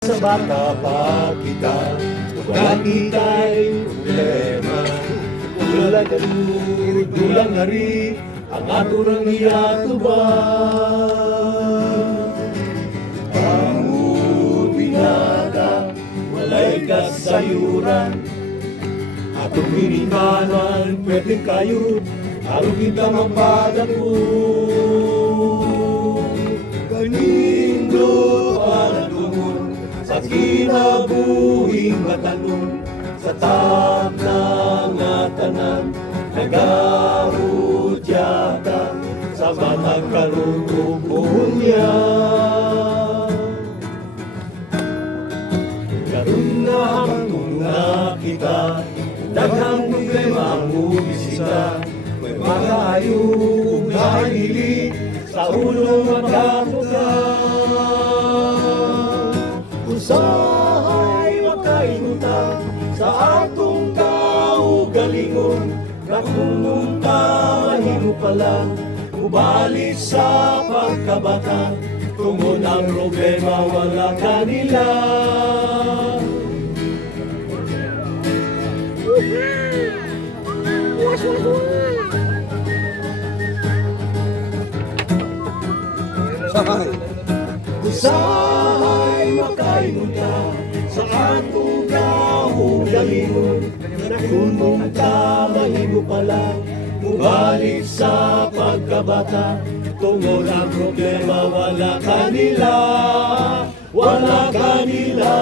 Sa bata pa kita, wala kita'y problema. Ulang ngari, ang aturang iyato ba? Pangubinada, walay kasayuran. Atong binikanan, pwede kayo, araw kita mapadako. Kanindot para tungon, sa kinabuhing matanong, sa tabla nga tanan, nagarudyata, sa matang karutubuhon niya. Karoon na hangtong na kita, daghang problema ang bisita, may makaayo kung nahili, sa ulong magkapuka. Usahay makainuta sa atong kaugalingon, na kung mahimo pala ubalik sa pagkabata, tungod ang problema wala kanila. Usahay makainuta sa atong kaugalingon, na kung mahimo pala mubalik sa pagkabata, tungod ang problema wala kanila, wala kanila.